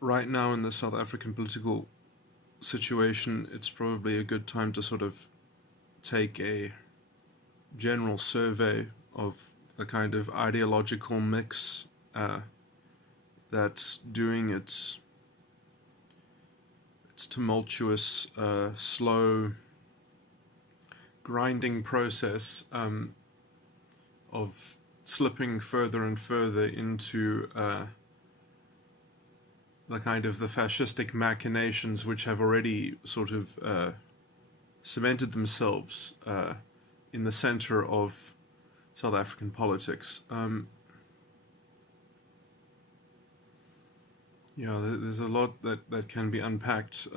right now in the South African political situation, it's probably a good time to sort of take a general survey of the kind of ideological mix that's doing its tumultuous, slow, grinding process of slipping further and further into the fascistic machinations which have already sort of cemented themselves in the center of South African politics. There's a lot that can be unpacked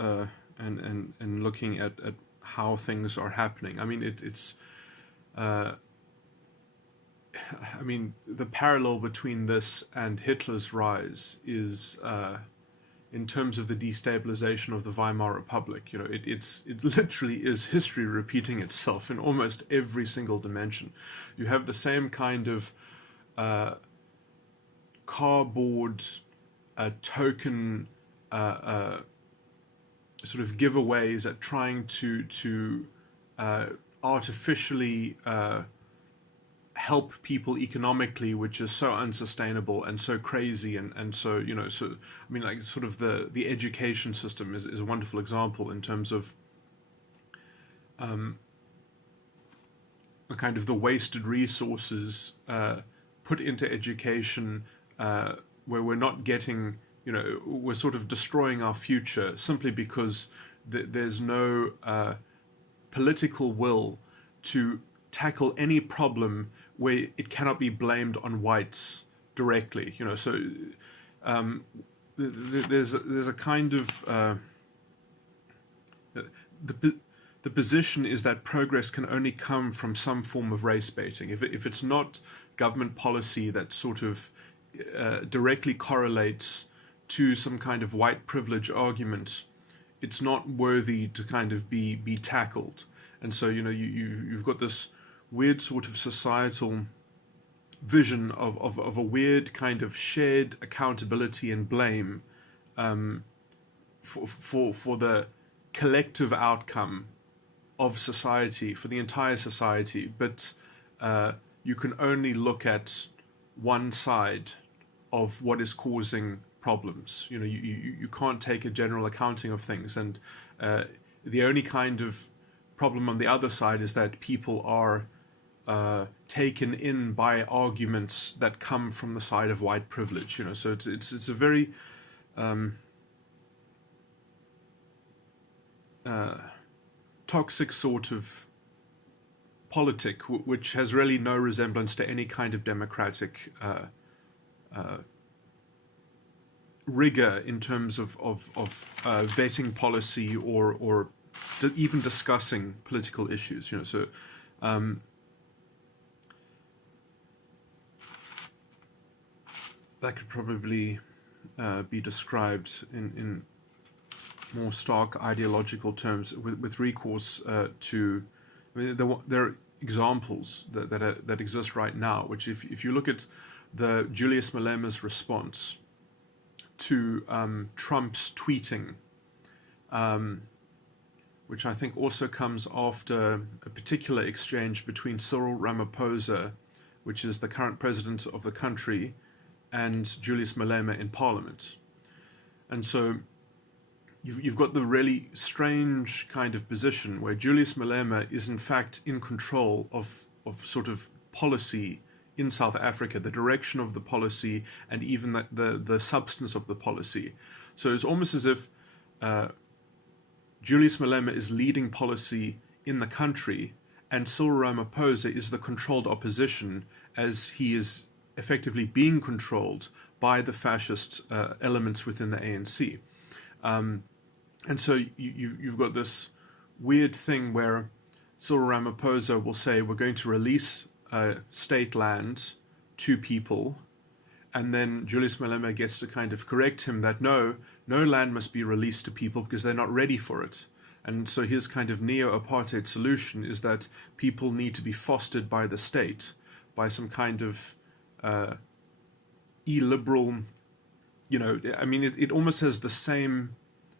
and looking at how things are happening. I mean, it's the parallel between this and Hitler's rise is in terms of the destabilization of the Weimar Republic. It literally is history repeating itself in almost every single dimension. You have the same kind of cardboard token sort of giveaways at trying to artificially help people economically, which is so unsustainable and so crazy, and so sort of the education system is a wonderful example in terms of the kind of the wasted resources put into education, where we're not getting, we're sort of destroying our future simply because there's no political will to tackle any problem where it cannot be blamed on whites directly. There's a kind of the position is that progress can only come from some form of race baiting. If it's not government policy that sort of directly correlates to some kind of white privilege argument, it's not worthy to kind of be tackled. And so you've got this weird sort of societal vision of a weird kind of shared accountability and blame for the collective outcome of society, for the entire society, but you can only look at one side of what is causing problems. You can't take a general accounting of things, and the only kind of problem on the other side is that people are taken in by arguments that come from the side of white privilege. So it's a very toxic sort of politic, which has really no resemblance to any kind of democratic rigor in terms of vetting policy or even discussing political issues. So that could probably be described in more stark ideological terms with recourse to. I mean, there are examples that exist right now, which if you look at the Julius Malema's response to Trump's tweeting, which I think also comes after a particular exchange between Cyril Ramaphosa, which is the current president of the country, and Julius Malema in Parliament. And so you've got the really strange kind of position where Julius Malema is in fact in control of sort of policy in South Africa, the direction of the policy, and even the substance of the policy. So it's almost as if Julius Malema is leading policy in the country, and Cyril Ramaphosa is the controlled opposition, as he is effectively being controlled by the fascist elements within the ANC. And so you've got this weird thing where Cyril Ramaphosa will say, we're going to release state land to people, and then Julius Malema gets to kind of correct him that no land must be released to people because they're not ready for it. And so his kind of neo-apartheid solution is that people need to be fostered by the state, by some kind of illiberal, I mean, it almost has the same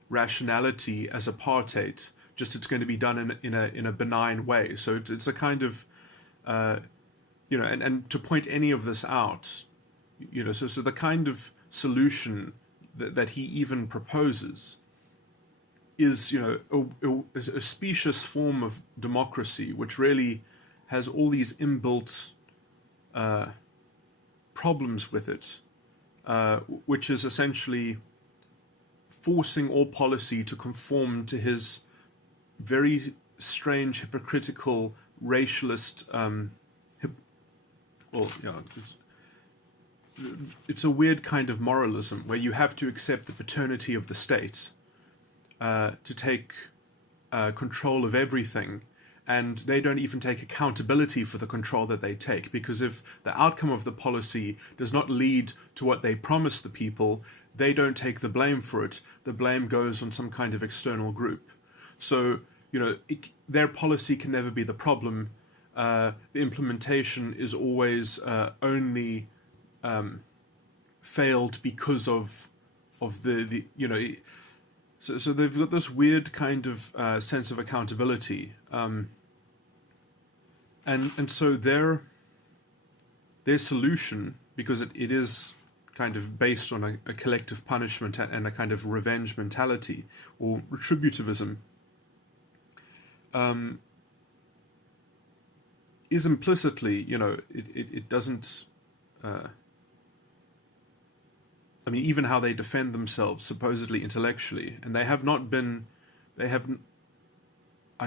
rationality as apartheid, just it's going to be done in a benign way. So it's a kind of, and to point any of this out, so the kind of solution that he even proposes is, a specious form of democracy, which really has all these inbuilt problems with it, which is essentially forcing all policy to conform to his very strange, hypocritical, racialist, it's a weird kind of moralism where you have to accept the paternity of the state to take control of everything, and they don't even take accountability for the control that they take, because if the outcome of the policy does not lead to what they promise the people, they don't take the blame for it. The blame goes on some kind of external group. So, their policy can never be the problem. The implementation is always only failed because of the So they've got this weird kind of sense of accountability, and so their solution, because it is kind of based on a collective punishment and a kind of revenge mentality or retributivism, is implicitly, it doesn't. I mean, even how they defend themselves, supposedly intellectually, and I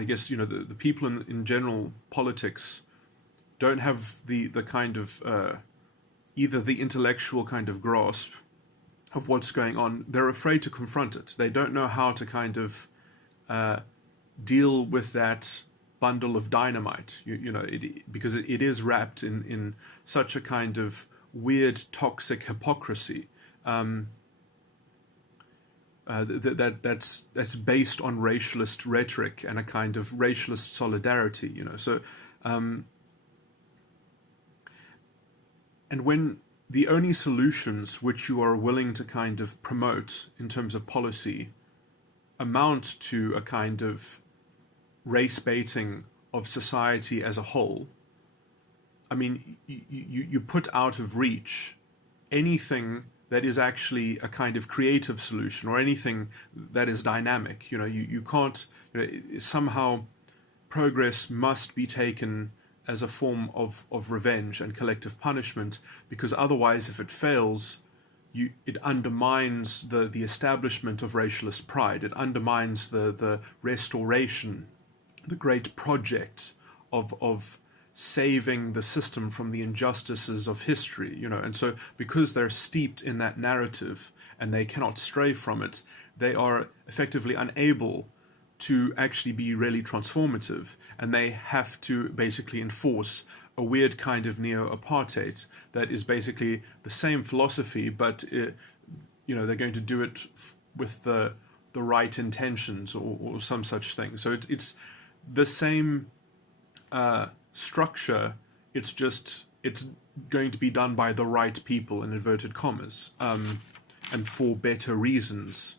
guess, the people in general politics don't have the kind of, either the intellectual kind of grasp of what's going on. They're afraid to confront it. They don't know how to kind of deal with that bundle of dynamite, because it is wrapped in such a kind of weird, toxic hypocrisy. That's based on racialist rhetoric and a kind of racialist solidarity, So, and when the only solutions which you are willing to kind of promote in terms of policy amount to a kind of race baiting of society as a whole, I mean, you put out of reach anything that is actually a kind of creative solution, or anything that is dynamic. You can't, somehow progress must be taken as a form of revenge and collective punishment, because otherwise, if it fails, it undermines the establishment of racialist pride. It undermines the restoration, the great project of saving the system from the injustices of history, and so because they're steeped in that narrative and they cannot stray from it, they are effectively unable to actually be really transformative, and they have to basically enforce a weird kind of neo-apartheid that is basically the same philosophy, but they're going to do it with the right intentions or some such thing. So it's the same structure. It's going to be done by the right people, in inverted commas, and for better reasons,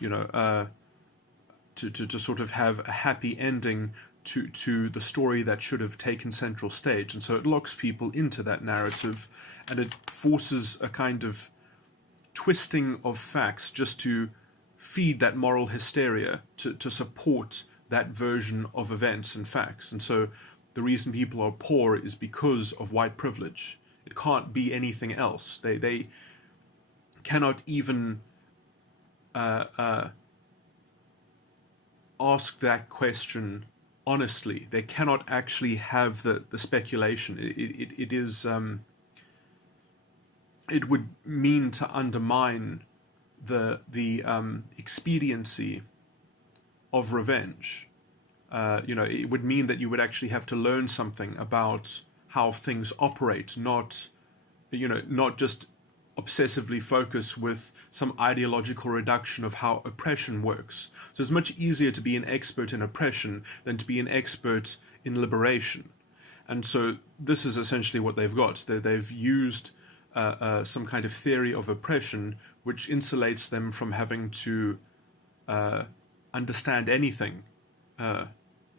to sort of have a happy ending to the story that should have taken central stage. And so it locks people into that narrative, and it forces a kind of twisting of facts just to feed that moral hysteria, to support that version of events and facts. And so the reason people are poor is because of white privilege. It can't be anything else. They cannot even ask that question honestly. They cannot actually have the speculation. It is it would mean to undermine the expediency of revenge. It would mean that you would actually have to learn something about how things operate, not just obsessively focus with some ideological reduction of how oppression works. So it's much easier to be an expert in oppression than to be an expert in liberation. And so this is essentially what they've got. They've used some kind of theory of oppression which insulates them from having to understand anything,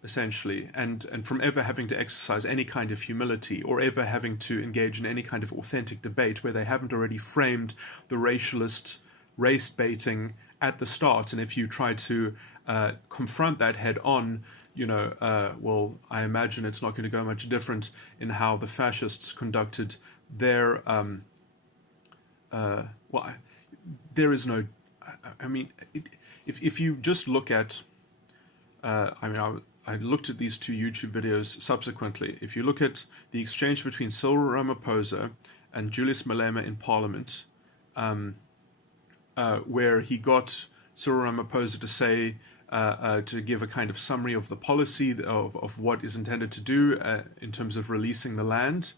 essentially, and from ever having to exercise any kind of humility or ever having to engage in any kind of authentic debate where they haven't already framed the racialist race baiting at the start. And if you try to confront that head on, well, I imagine it's not going to go much different in how the fascists conducted their well, there is no, I mean, if you just look at, I looked at these two YouTube videos subsequently. If you look at the exchange between Cyril Ramaphosa and Julius Malema in Parliament, where he got Cyril Ramaphosa to say, to give a kind of summary of the policy of what is intended to do in terms of releasing the land.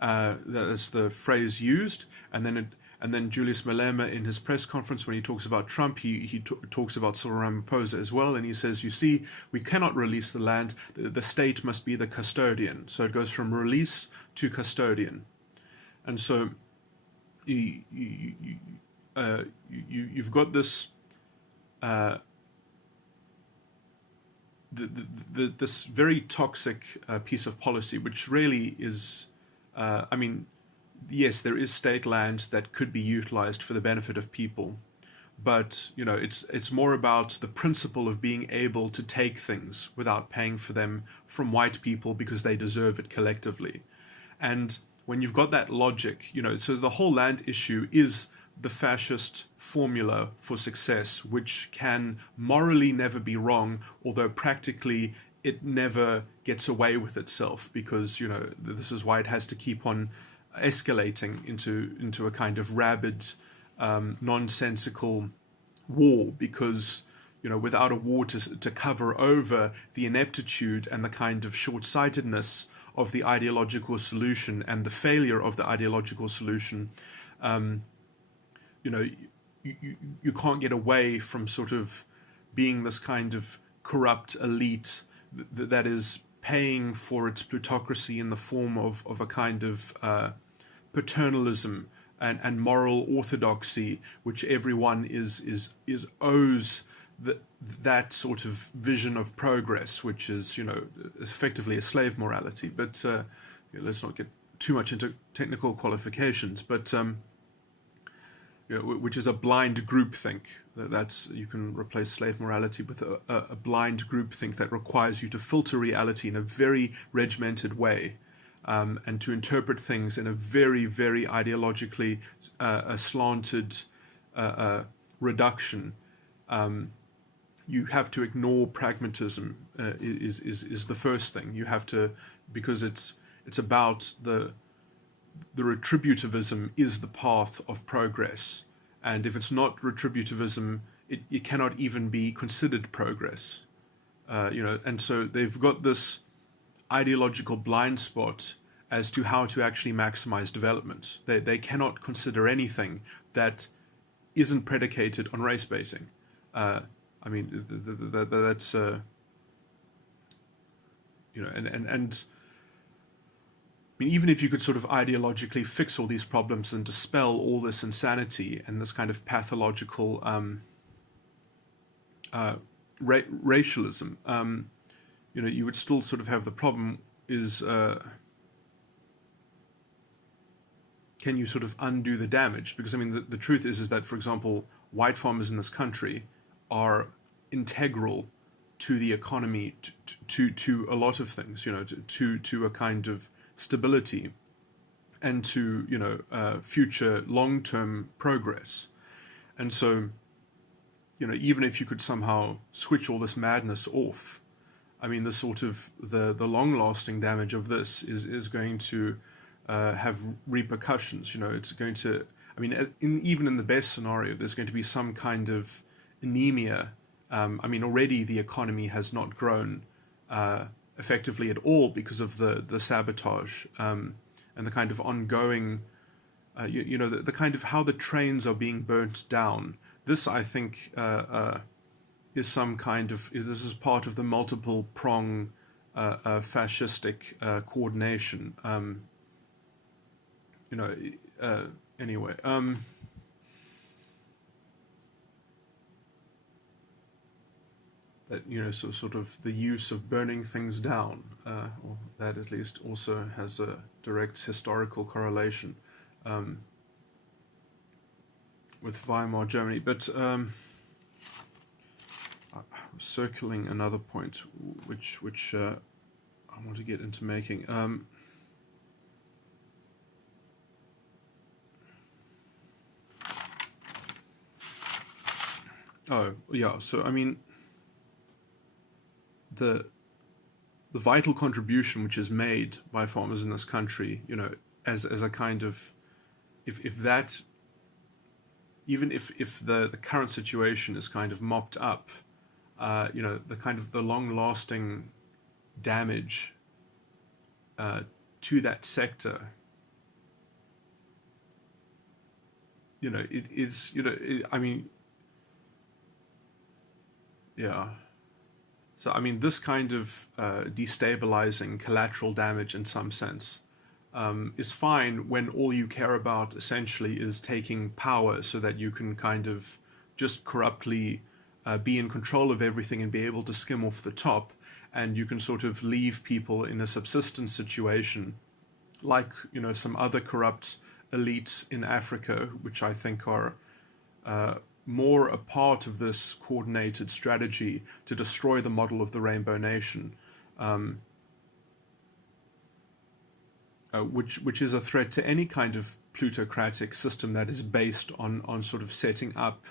That's the phrase used, and then Julius Malema in his press conference, when he talks about Trump, he talks about Cyril Ramaphosa as well, and he says, you see, we cannot release the land, the state must be the custodian. So it goes from release to custodian. And so you've got this this very toxic piece of policy, which really is, yes, there is state land that could be utilized for the benefit of people, but it's more about the principle of being able to take things without paying for them from white people because they deserve it collectively. And when you've got that logic, so the whole land issue is the fascist formula for success, which can morally never be wrong, although practically it never gets away with itself, because this is why it has to keep on escalating into a kind of rabid, nonsensical war, because without a war to cover over the ineptitude and the kind of short-sightedness of the ideological solution and the failure of the ideological solution, you can't get away from sort of being this kind of corrupt elite that is paying for its plutocracy in the form of a kind of paternalism and moral orthodoxy, which everyone is owes that sort of vision of progress, which is effectively a slave morality. But let's not get too much into technical qualifications. But which is a blind groupthink. That's, you can replace slave morality with a blind groupthink that requires you to filter reality in a very regimented way, and to interpret things in a very, very ideologically slanted reduction. You have to ignore pragmatism. Is the first thing you have to, because it's about the retributivism is the path of progress, and if it's not retributivism, it cannot even be considered progress. And so they've got this ideological blind spot as to how to actually maximize development. They cannot consider anything that isn't predicated on race baiting. That's and even if you could sort of ideologically fix all these problems and dispel all this insanity and this kind of pathological racialism, you would still sort of have the problem is, can you sort of undo the damage? Because the truth is that, for example, white farmers in this country are integral to the economy, to a lot of things, to a kind of stability and to future long-term progress. And so even if you could somehow switch all this madness off, the sort of the long-lasting damage of this is going to have repercussions. It's going to, even in the best scenario, there's going to be some kind of anemia. Already the economy has not grown effectively at all because of the sabotage and the kind of ongoing, the kind of how the trains are being burnt down. This, I think, is some kind of, this is part of the multiple prong fascistic coordination. anyway, that, so sort of the use of burning things down, or that at least also has a direct historical correlation with Weimar Germany. But circling another point, which I want to get into making. Oh yeah, so I mean, the vital contribution which is made by farmers in this country, as a kind of, if that, even if the current situation is kind of mopped up, the kind of the long-lasting damage to that sector, it is, I mean, yeah. So, I mean, this kind of destabilizing collateral damage in some sense is fine when all you care about essentially is taking power so that you can kind of just corruptly be in control of everything and be able to skim off the top, and you can sort of leave people in a subsistence situation like, some other corrupt elites in Africa, which I think are more a part of this coordinated strategy to destroy the model of the Rainbow Nation, which is a threat to any kind of plutocratic system that is based on sort of setting up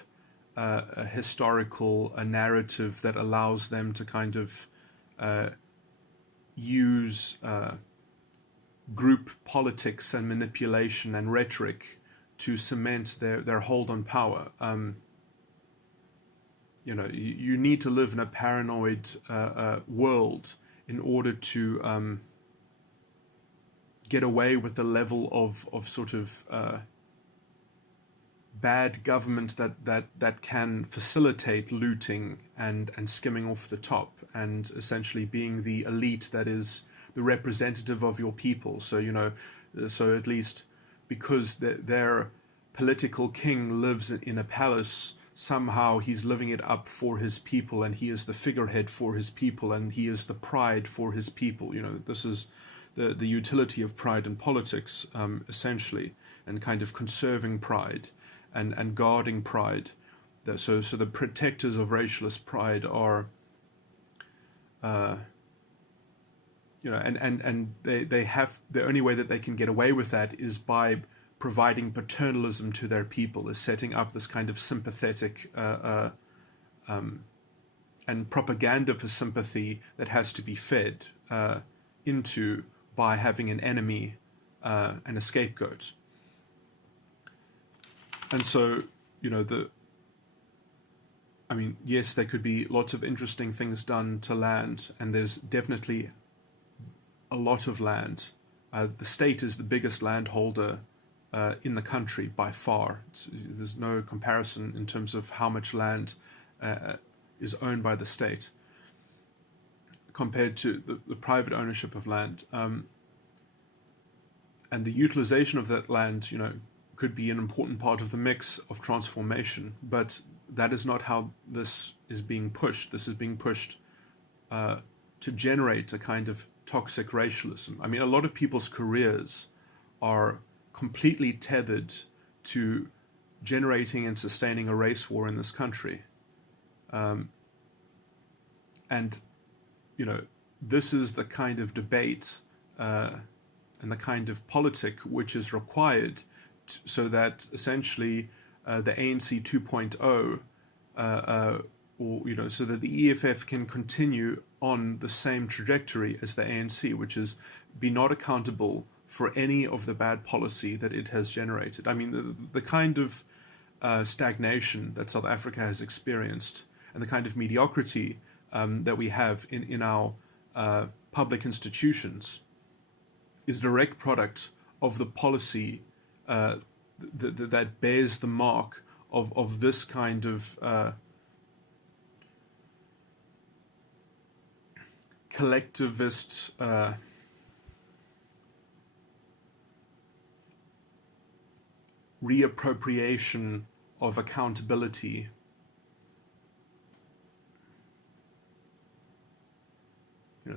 a historical narrative that allows them to kind of use group politics and manipulation and rhetoric to cement their hold on power. You need to live in a paranoid world in order to get away with the level of sort of bad government that can facilitate looting and skimming off the top, and essentially being the elite that is the representative of your people. So, so at least because their political king lives in a palace, somehow he's living it up for his people, and he is the figurehead for his people, and he is the pride for his people. This is the utility of pride in politics, essentially, and kind of conserving pride and guarding pride. So the protectors of racialist pride are, and they have, the only way that they can get away with that is by providing paternalism to their people, is setting up this kind of sympathetic and propaganda for sympathy that has to be fed into by having an enemy and a scapegoat. And so, yes, there could be lots of interesting things done to land, and there's definitely a lot of land. The state is the biggest landholder in the country by far. There's no comparison in terms of how much land is owned by the state compared to the private ownership of land. And the utilization of that land, could be an important part of the mix of transformation, but that is not how this is being pushed. This is being pushed to generate a kind of toxic racialism. I mean, a lot of people's careers are completely tethered to generating and sustaining a race war in this country. And, this is the kind of debate and the kind of politic which is required so that essentially the ANC 2.0, or, so that the EFF can continue on the same trajectory as the ANC, which is be not accountable for any of the bad policy that it has generated. I mean, the kind of stagnation that South Africa has experienced and the kind of mediocrity that we have in our public institutions is a direct product of the policy that bears the mark of this kind of collectivist reappropriation of accountability.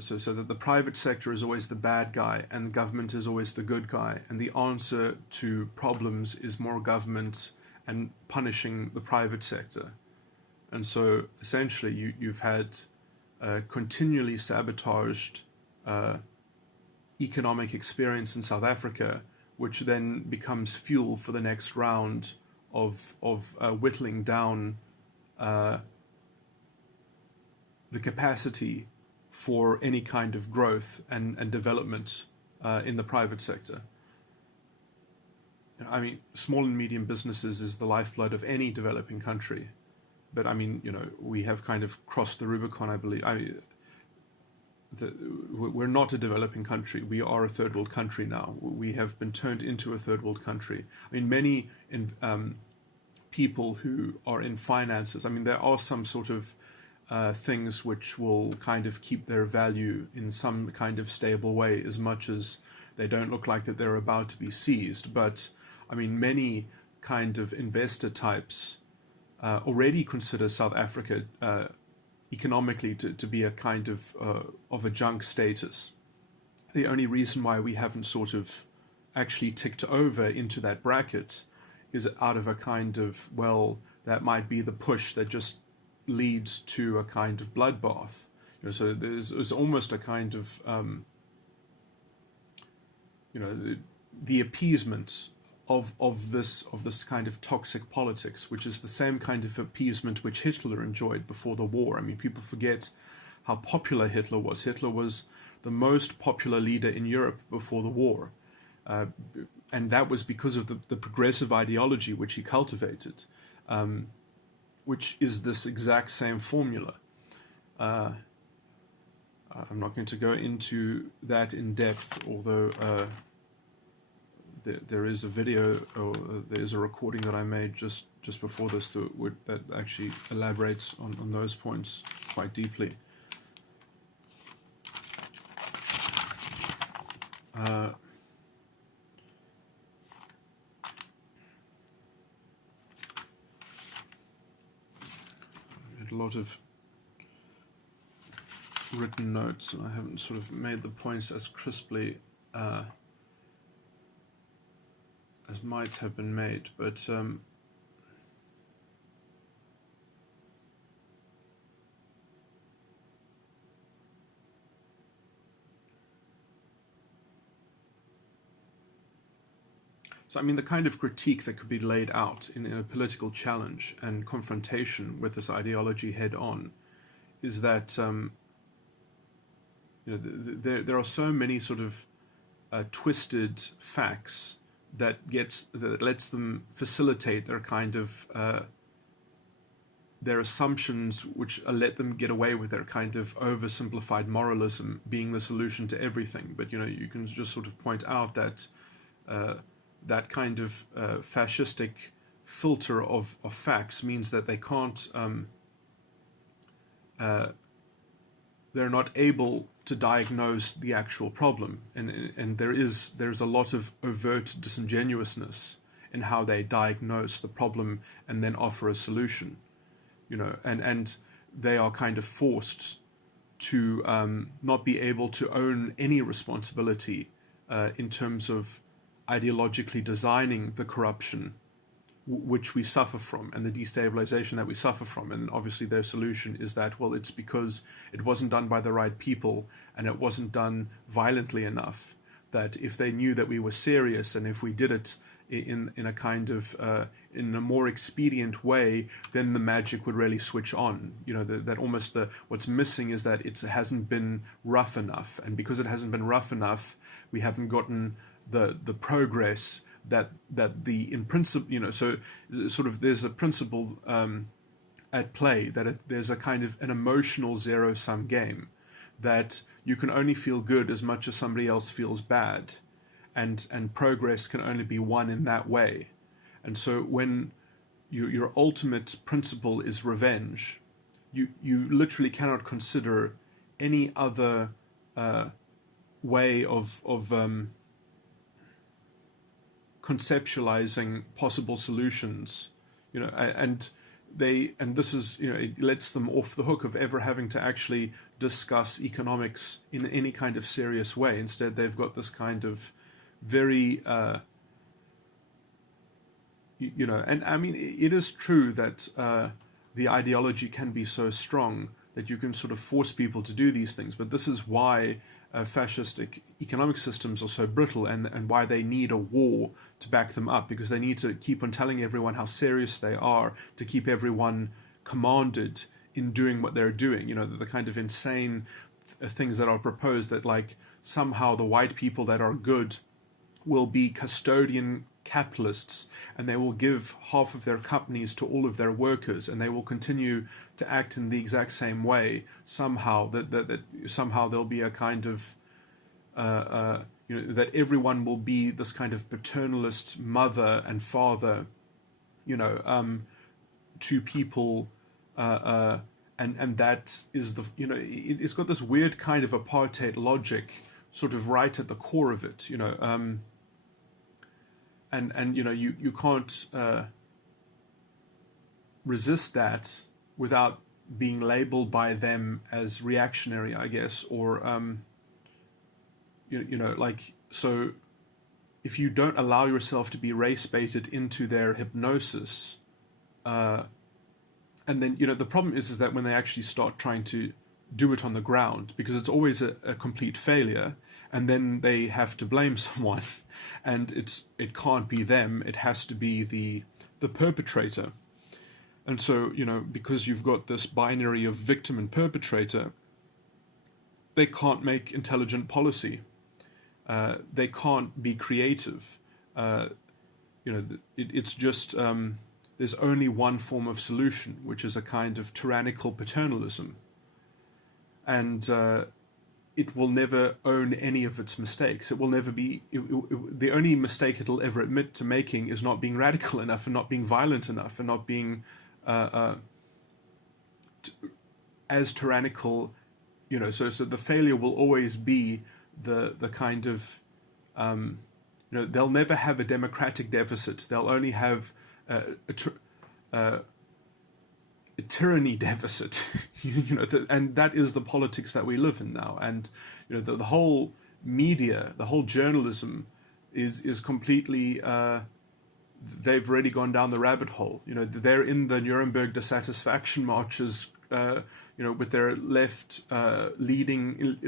So that the private sector is always the bad guy and government is always the good guy, and the answer to problems is more government and punishing the private sector. And so essentially you've had continually sabotaged economic experience in South Africa, which then becomes fuel for the next round of whittling down the capacity for any kind of growth and development in the private sector. I mean, small and medium businesses is the lifeblood of any developing country. But I mean, we have kind of crossed the Rubicon, I believe. We're not a developing country. We are a third world country now. We have been turned into a third world country. I mean, many people who are in finances, I mean, there are some sort of things which will kind of keep their value in some kind of stable way, as much as they don't look like that they're about to be seized. But I mean, many kind of investor types already consider South Africa economically to be a kind of a junk status. The only reason why we haven't sort of actually ticked over into that bracket is out of a kind of, well, that might be the push that just leads to a kind of bloodbath. So there's almost a kind of the appeasement of this kind of toxic politics, which is the same kind of appeasement which Hitler enjoyed before the war. I mean, people forget how popular Hitler was. Hitler was the most popular leader in Europe before the war, and that was because of the progressive ideology which he cultivated, which is this exact same formula. I'm not going to go into that in depth, although there is a video, or there's a recording that I made just before this that actually elaborates on those points quite deeply. A lot of written notes, and I haven't sort of made the points as crisply as might have been made, but so I mean, the kind of critique that could be laid out in a political challenge and confrontation with this ideology head on is that there are so many sort of twisted facts that lets them facilitate their kind of their assumptions, which let them get away with their kind of oversimplified moralism being the solution to everything. But you can just sort of point out that that kind of fascistic filter of facts means that they can't they're not able to diagnose the actual problem, and there's a lot of overt disingenuousness in how they diagnose the problem and then offer a solution, and they are kind of forced to not be able to own any responsibility in terms of ideologically designing the corruption which we suffer from and the destabilization that we suffer from. And obviously their solution is that, well, it's because it wasn't done by the right people and it wasn't done violently enough, that if they knew that we were serious and if we did it in a kind of in a more expedient way, then the magic would really switch on. That almost what's missing is that it hasn't been rough enough, and because it hasn't been rough enough, we haven't gotten the progress that in principle, so sort of there's a principle at play that there's a kind of an emotional zero-sum game, that you can only feel good as much as somebody else feels bad, and progress can only be won in that way. And so when your ultimate principle is revenge, you literally cannot consider any other way of conceptualizing possible solutions, and this is, it lets them off the hook of ever having to actually discuss economics in any kind of serious way. Instead, they've got this kind of very and I mean, it is true that the ideology can be so strong that you can sort of force people to do these things. But this is why fascistic economic systems are so brittle, and why they need a war to back them up, because they need to keep on telling everyone how serious they are, to keep everyone commanded in doing what they're doing. The kind of insane things that are proposed, that like somehow the white people that are good will be custodian capitalists, and they will give half of their companies to all of their workers, and they will continue to act in the exact same way somehow, that somehow there'll be a kind of that everyone will be this kind of paternalist mother and father, to people, and that is it's got this weird kind of apartheid logic sort of right at the core of it, and you can't resist that without being labeled by them as reactionary, I guess, or so if you don't allow yourself to be race baited into their hypnosis, and then the problem is that when they actually start trying to do it on the ground, because it's always a complete failure, and then they have to blame someone, and it can't be them, it has to be the perpetrator. And so, because you've got this binary of victim and perpetrator, they can't make intelligent policy. They can't be creative. It's just there's only one form of solution, which is a kind of tyrannical paternalism. And it will never own any of its mistakes. It will never be... the only mistake it'll ever admit to making is not being radical enough, and not being violent enough, and not being as tyrannical. So the failure will always be the kind of... they'll never have a democratic deficit. They'll only have a tyranny deficit, and that is the politics that we live in now. And the whole media, the whole journalism is completely they've already gone down the rabbit hole. They're in the Nuremberg dissatisfaction marches, with their left leading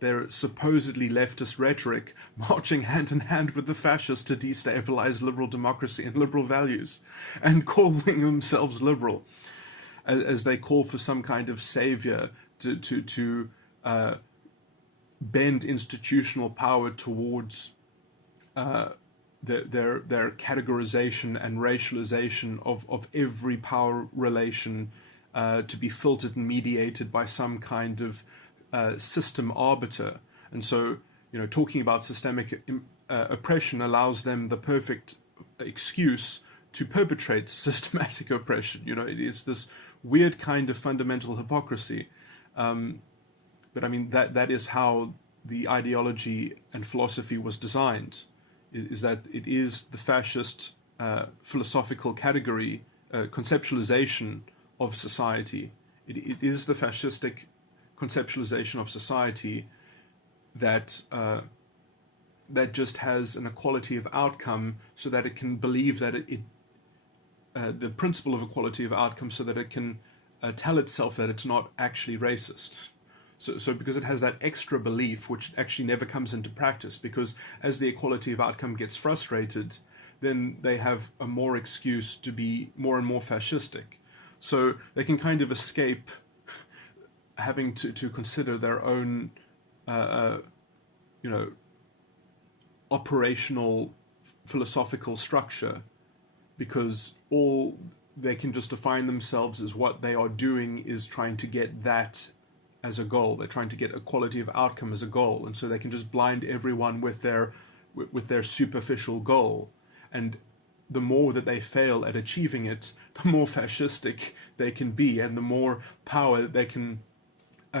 their supposedly leftist rhetoric, marching hand in hand with the fascists to destabilize liberal democracy and liberal values, and calling themselves liberal, as they call for some kind of savior to bend institutional power towards their categorization and racialization of every power relation, to be filtered and mediated by some kind of system arbiter. And so, talking about systemic oppression allows them the perfect excuse to perpetrate systematic oppression. It's this weird kind of fundamental hypocrisy. But I mean, that is how the ideology and philosophy was designed, is that it is the fascist philosophical category, conceptualization of society. It is the fascistic conceptualization of society that that just has an equality of outcome, so that it can believe that the principle of equality of outcome, so that it can tell itself that it's not actually racist. So because it has that extra belief, which actually never comes into practice, because as the equality of outcome gets frustrated, then they have a more excuse to be more and more fascistic. So they can kind of escape having to consider their own, operational philosophical structure, because all they can just define themselves as what they are doing is trying to get that as a goal. They're trying to get equality of outcome as a goal, and so they can just blind everyone with their superficial goal. And the more that they fail at achieving it, the more fascistic they can be, and the more power they can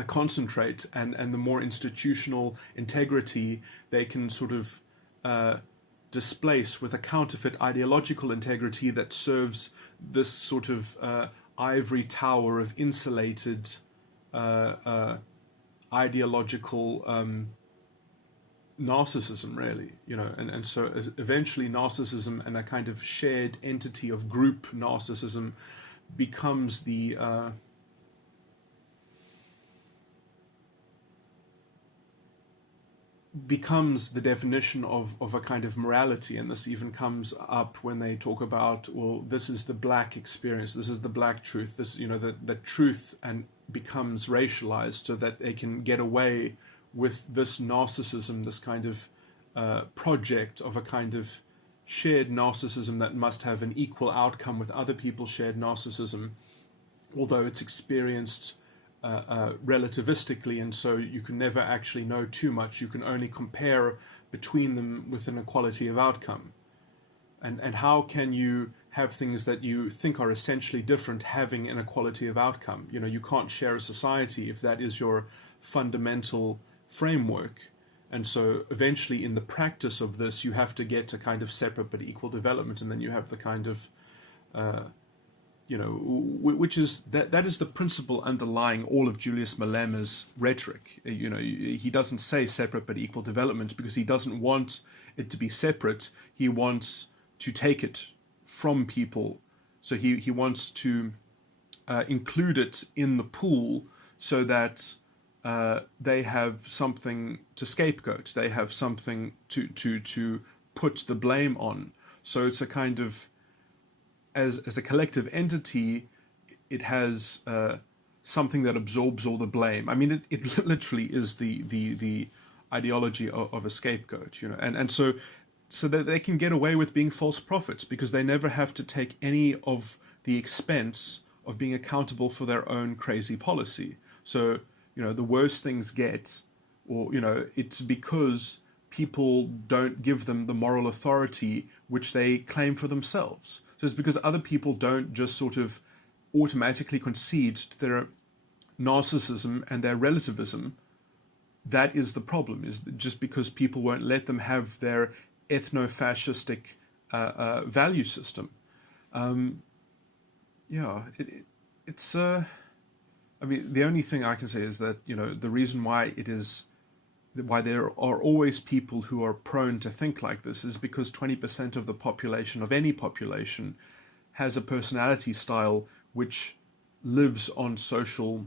concentrate, and the more institutional integrity they can sort of displace with a counterfeit ideological integrity that serves this sort of ivory tower of insulated ideological narcissism, really, and so eventually narcissism and a kind of shared entity of group narcissism becomes the definition of a kind of morality. And this even comes up when they talk about, well, this is the black experience, this is the black truth, this, that truth and becomes racialized so that they can get away with this narcissism, this kind of project of a kind of shared narcissism that must have an equal outcome with other people's shared narcissism, although it's experienced relativistically, and so you can never actually know too much. You can only compare between them with an equality of outcome. And how can you have things that you think are essentially different having an equality of outcome? You can't share a society if that is your fundamental framework. And so eventually in the practice of this, you have to get a kind of separate but equal development, and then you have the kind of which is that is the principle underlying all of Julius Malema's rhetoric. He doesn't say separate but equal development because he doesn't want it to be separate. He wants to take it from people. So he wants to include it in the pool so that they have something to scapegoat. They have something to put the blame on. So it's a kind of, as a collective entity, it has something that absorbs all the blame. I mean, it literally is the ideology of a scapegoat, and so that they can get away with being false prophets because they never have to take any of the expense of being accountable for their own crazy policy. So, the worse things get, or, it's because people don't give them the moral authority which they claim for themselves. So it's because other people don't just sort of automatically concede to their narcissism and their relativism. That is the problem, is just because people won't let them have their ethno-fascistic value system. It's I mean, the only thing I can say is that, the reason why there are always people who are prone to think like this is because 20% of the population, of any population, has a personality style which lives on social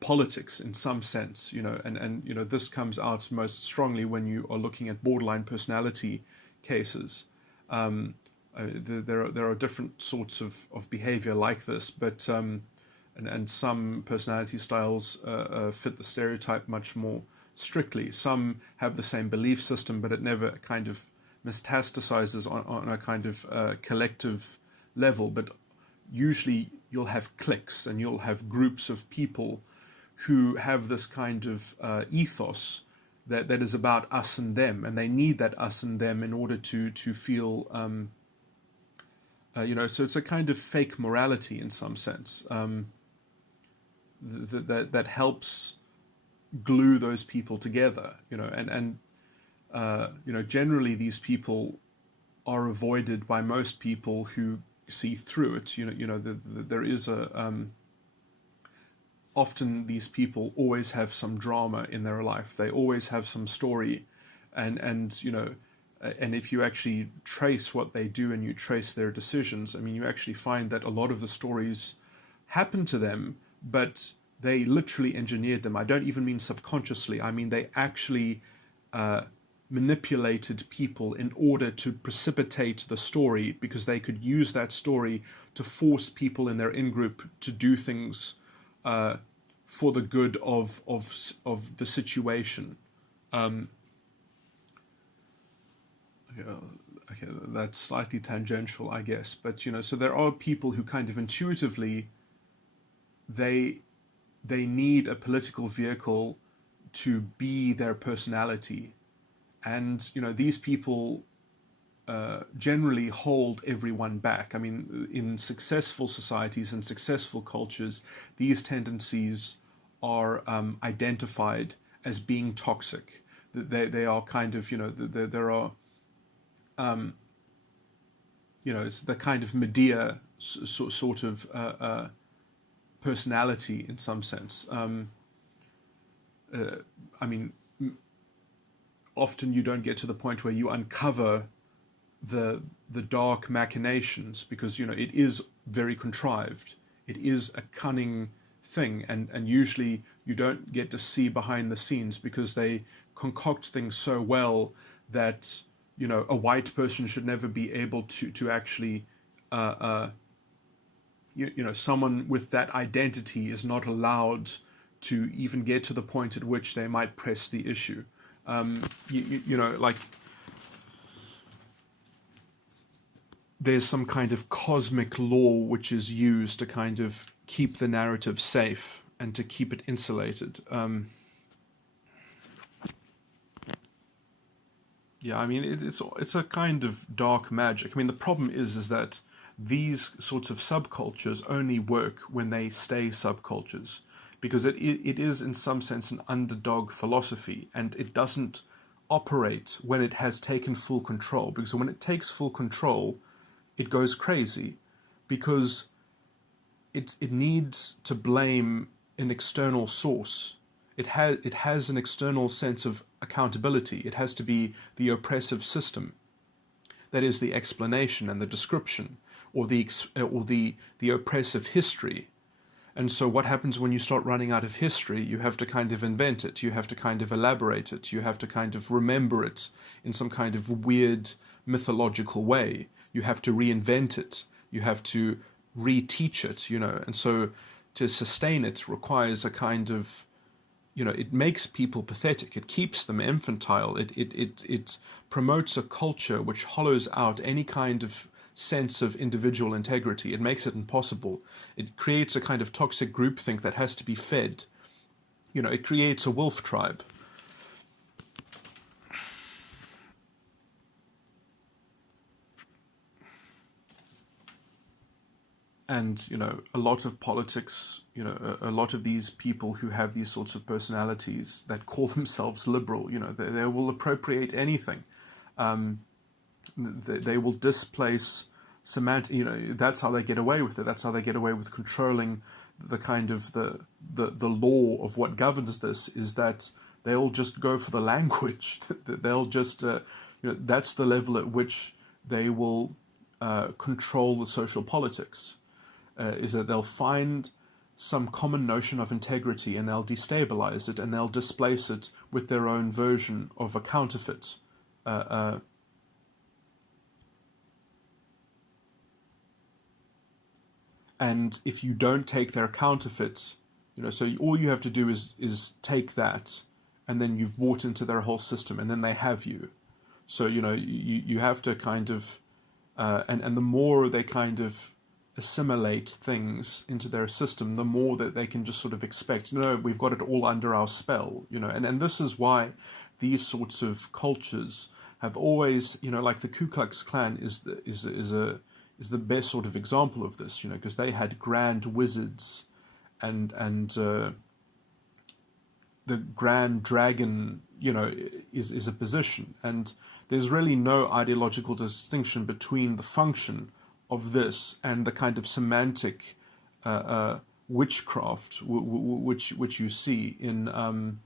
politics in some sense, and this comes out most strongly when you are looking at borderline personality cases. There are different sorts of behavior like this, but and some personality styles fit the stereotype much more strictly. Some have the same belief system, but it never kind of metastasizes on a kind of collective level. But usually you'll have cliques and you'll have groups of people who have this kind of ethos that is about us and them, and they need that us and them in order to feel, so it's a kind of fake morality in some sense that helps glue those people together, and generally these people are avoided by most people who see through it. There is often these people always have some drama in their life. They always have some story, and if you actually trace what they do and you trace their decisions, I mean, you actually find that a lot of the stories happen to them, but they literally engineered them. I don't even mean subconsciously. I mean, they actually manipulated people in order to precipitate the story, because they could use that story to force people in their in-group to do things for the good of the situation. Okay, that's slightly tangential, I guess, but so there are people who kind of intuitively they need a political vehicle to be their personality, and these people generally hold everyone back. I mean, in successful societies and successful cultures, these tendencies are identified as being toxic. They are kind of, there are it's the kind of Medea sort of personality in some sense. I mean, often you don't get to the point where you uncover the dark machinations, because it is very contrived. It is a cunning thing, and usually you don't get to see behind the scenes, because they concoct things so well that a white person should never be able to actually someone with that identity is not allowed to even get to the point at which they might press the issue. Like there's some kind of cosmic law which is used to kind of keep the narrative safe and to keep it insulated. Yeah, I mean, it's a kind of dark magic. I mean, the problem is that these sorts of subcultures only work when they stay subcultures, because it is in some sense an underdog philosophy, and it doesn't operate when it has taken full control, because when it takes full control, it goes crazy, because it needs to blame an external source. It has an external sense of accountability. It has to be the oppressive system. That is the explanation and the description, or the oppressive history. And so what happens when you start running out of history? You have to kind of invent it. You have to kind of elaborate it. You have to kind of remember it in some kind of weird mythological way. You have to reinvent it. You have to reteach it, And so to sustain it requires a kind of, it makes people pathetic. It keeps them infantile. It promotes a culture which hollows out any kind of sense of individual integrity. It makes it impossible. It creates a kind of toxic groupthink that has to be fed. It creates a wolf tribe. And, a lot of politics, a lot of these people who have these sorts of personalities that call themselves liberal, they will appropriate anything. They will displace semantic, that's how they get away with it. That's how they get away with controlling the kind of the law of what governs this, is that they'll just go for the language. They'll just, that's the level at which they will control the social politics. Is that they'll find some common notion of integrity and they'll destabilize it and they'll displace it with their own version of a counterfeit. And if you don't take their counterfeit, so all you have to do is take that, and then you've bought into their whole system, and then they have you. So you have to kind of, and the more they kind of assimilate things into their system, the more that they can just sort of expect, we've got it all under our spell, and this is why these sorts of cultures have always, like the Ku Klux Klan is the best sort of example of this, because they had grand wizards, and the grand dragon, is a position, and there's really no ideological distinction between the function of this and the kind of semantic witchcraft which you see in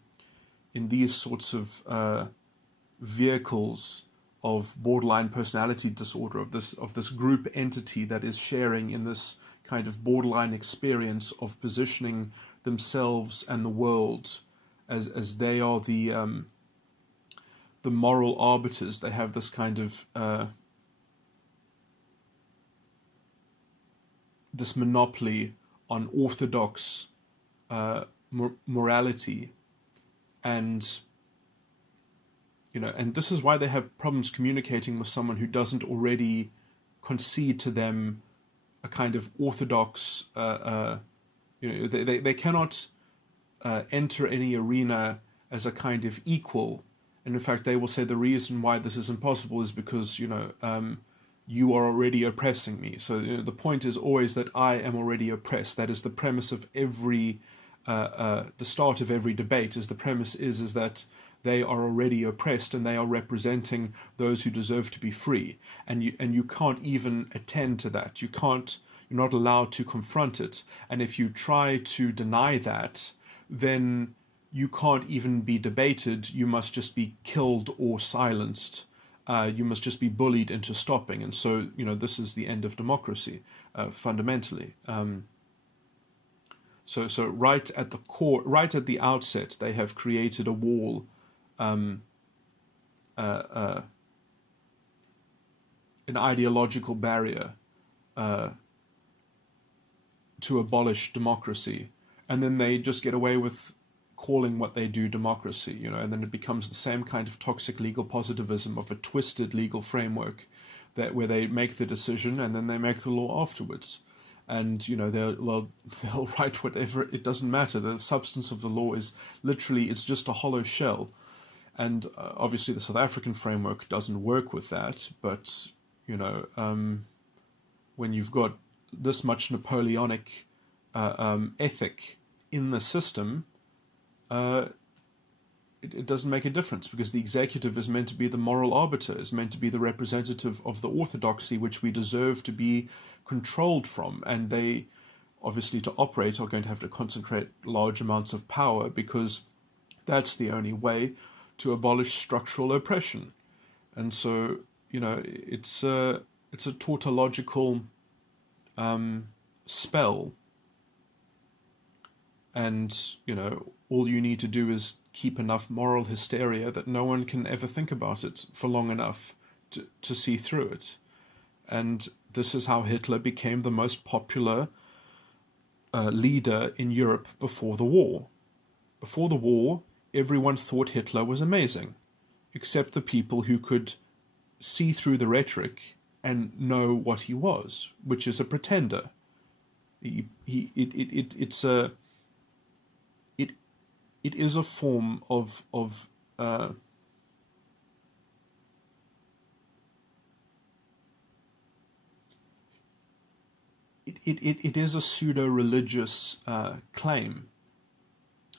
these sorts of vehicles of borderline personality disorder, of this group entity that is sharing in this kind of borderline experience of positioning themselves and the world as they are the moral arbiters. They have this kind of this monopoly on orthodox morality, and and this is why they have problems communicating with someone who doesn't already concede to them a kind of orthodox. They cannot enter any arena as a kind of equal, and in fact, they will say the reason why this is impossible is because you are already oppressing me. So the point is always that I am already oppressed. That is the premise of every, the start of every debate. Is the premise is that they are already oppressed and they are representing those who deserve to be free. And you can't even attend to that. You're not allowed to confront it. And if you try to deny that, then you can't even be debated. You must just be killed or silenced. You must just be bullied into stopping. And so, this is the end of democracy, fundamentally. So right at the core, right at the outset, they have created a wall, an ideological barrier to abolish democracy, and then they just get away with calling what they do democracy, and then it becomes the same kind of toxic legal positivism of a twisted legal framework where they make the decision and then they make the law afterwards. And they'll write whatever, it doesn't matter. The substance of the law is literally, it's just a hollow shell. And obviously the South African framework doesn't work with that, but when you've got this much Napoleonic ethic in the system, it doesn't make a difference, because the executive is meant to be the moral arbiter, is meant to be the representative of the orthodoxy which we deserve to be controlled from. And they, obviously, to operate, are going to have to concentrate large amounts of power, because that's the only way to abolish structural oppression. And so, it's a tautological spell. And, all you need to do is keep enough moral hysteria that no one can ever think about it for long enough to see through it. And this is how Hitler became the most popular leader in Europe before the war. Before the war, everyone thought Hitler was amazing, except the people who could see through the rhetoric and know what he was, which is a pretender. It is a form of it is a pseudo-religious claim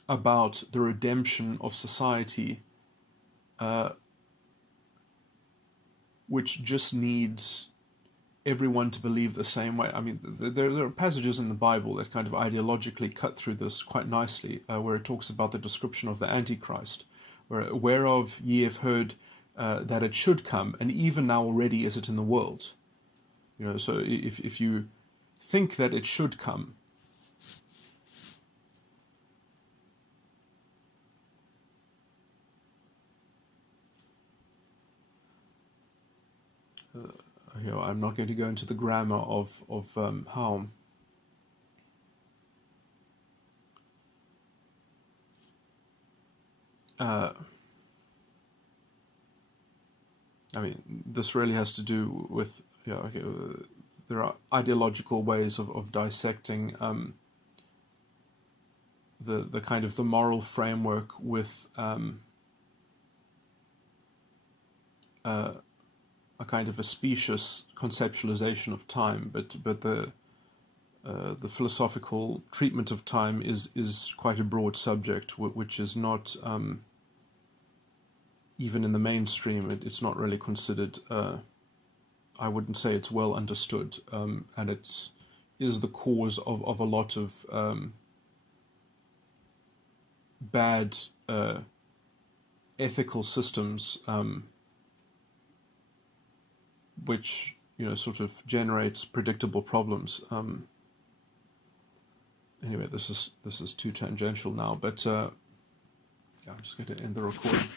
about the redemption of society, which just needs everyone to believe the same way. I mean, there are passages in the Bible that kind of ideologically cut through this quite nicely, where it talks about the description of the Antichrist, whereof ye have heard that it should come, and even now already is it in the world. So if you think that it should come, I'm not going to go into the grammar of how this really has to do with there are ideological ways of dissecting the kind of the moral framework with a kind of a specious conceptualization of time, but the philosophical treatment of time is quite a broad subject, which is not even in the mainstream. It's not really considered. I wouldn't say it's well understood, and it is the cause of a lot of bad ethical systems, which sort of generates predictable problems. Anyway, this is too tangential now, but I'm just going to end the recording.